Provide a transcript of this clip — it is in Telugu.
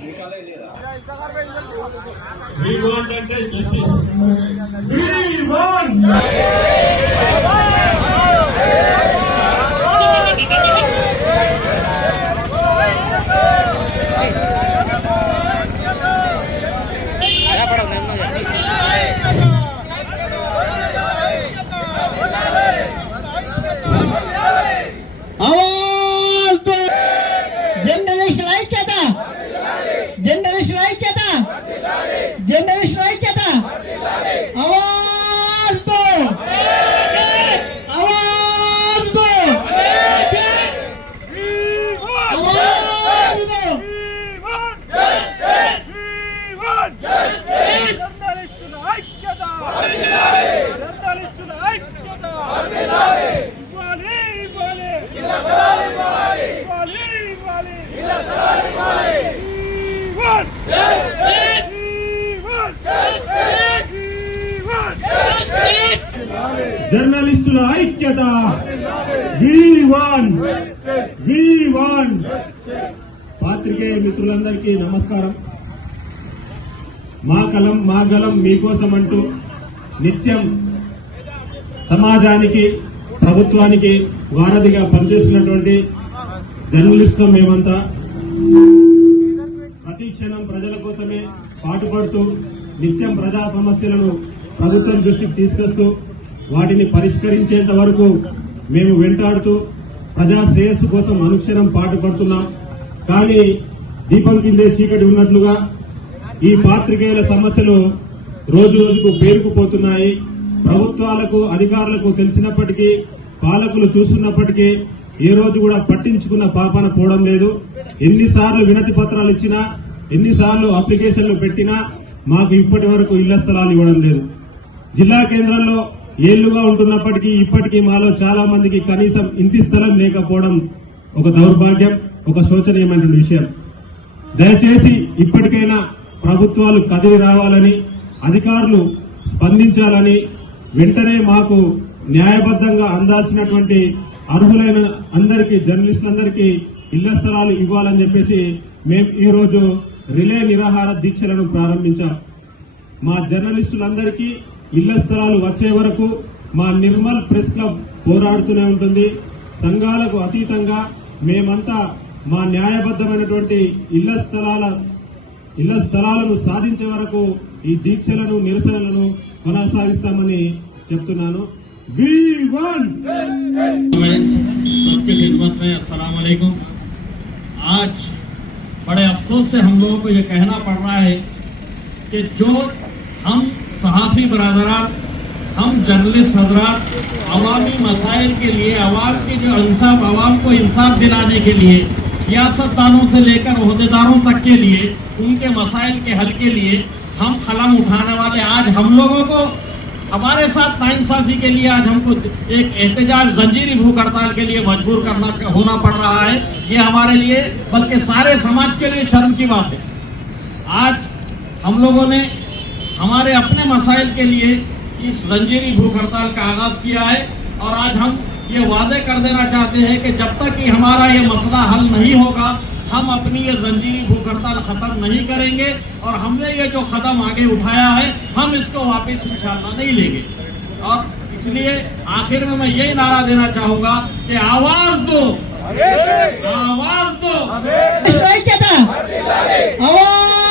We want and justice. We want. జర్నలిస్టుల ఐక్యత. We want. We want. పాత్రికేయ మిత్రులందరికీ నమస్కారం. మా కలం మా గలం మీకోసం అంటూ నిత్యం సమాజానికి ప్రభుత్వానికి వారధిగా పనిచేస్తున్నటువంటి జర్నలిస్టులు మేమంతా. ప్రతి క్షణం ప్రజల కోసమే పాటుపడుతూ నిత్యం ప్రజా సమస్యలను ప్రభుత్వం దృష్టికి తీసుకొస్తూ వాటిని పరిష్కరించేంత వరకు మేము వెంటాడుతూ ప్రజా శ్రేయస్సు కోసం అనుక్షణం పాటుపడుతున్నాం. కానీ దీపం కిందే చీకటి ఉన్నట్లుగా ఈ పాత్రికేయుల సమస్యలు రోజు రోజుకు పేరుకుపోతున్నాయి. ప్రభుత్వాలకు అధికారులకు తెలిసినప్పటికీ పాలకులు చూస్తున్నప్పటికీ ఏ రోజు కూడా పట్టించుకున్న పాపన పోవడం లేదు. ఎన్నిసార్లు వినతి పత్రాలు ఇచ్చినా ఎన్నిసార్లు అప్లికేషన్లు పెట్టినా మాకు ఇప్పటి వరకు ఇళ్ళ స్థలాలు ఇవ్వడం లేదు. జిల్లా కేంద్రంలో ఏళ్ళుగా ఉంటున్నప్పటికీ ఇప్పటికీ మాలో చాలా మందికి కనీసం ఇంటి స్థలం లేకపోవడం ఒక దౌర్భాగ్యం ఒక శోచనీయమైన విషయం. దయచేసి ఇప్పటికైనా ప్రభుత్వాలు కదిలి రావాలని అధికారులు స్పందించాలని వెంటనే మాకు న్యాయబద్ధంగా అందాల్సినటువంటి అర్హులైన అందరికీ జర్నలిస్టులందరికీ ఇళ్ళ స్థలాలు ఇవ్వాలని చెప్పేసి మేము ఈరోజు రిలే నిరాహార దీక్షలను ప్రారంభించాం. మా జర్నలిస్టులందరికీ ఇళ్ల స్థలాలు వచ్చే వరకు మా నిర్మల్ ప్రెస్ క్లబ్ పోరాడుతూనే ఉంటుంది సంఘాలకు అతీతంగా మేమంతా మా న్యాయబద్ధమైనటువంటి ఇళ్ల స్థలాల ఇళ్ల స్థలాలను సాధించే వరకు ఈ దీక్షలను నిరసనలను కొనసాగిస్తామని చెప్తున్నాను వి వన్ में सबकी खिदमत में अस्सलाम वालेकुम आज बड़े अफसोस से हम लोगों को ये कहना पड़ रहा है कि जो हम सहाफ़ी बरदरात हम जर्नलिस्ट हजरात, अवामी मसाइल के लिए, अवाम के जो इंसाफ, अवाम को इंसाफ दिलाने के लिए, सियासतदानों से लेकर अहदेदारों तक के लिए, उनके मसाइल के हल के लिए हम कलम उठाने वाले। आज हम लोगों को, हमारे साथ नाइंसाफी के लिए आज हमको एक एहतजाज जंजीरी भूख हड़ताल के लिए मजबूर करना, होना पड़ रहा है। ये हमारे लिए, बल्कि सारे समाज के लिए शर्म की बात है। आज हम लोगों ने हमारे अपने मसाइल के लिए इस रंजीरी भूख हड़ताल का आगाज़ किया है और आज हम ये वादे कर देना चाहते हैं कि जब तक कि हमारा ये मसला हल नहीं होगा हम अपनी ये रंजीरी भूख हड़ताल खत्म नहीं करेंगे और हमने ये जो कदम आगे उठाया है हम इसको वापस निशाना नहीं लेंगे। और इसलिए आखिर में मैं यही नारा देना चाहूँगा कि आवाज़ दो। आवाज़ दो। आवाज़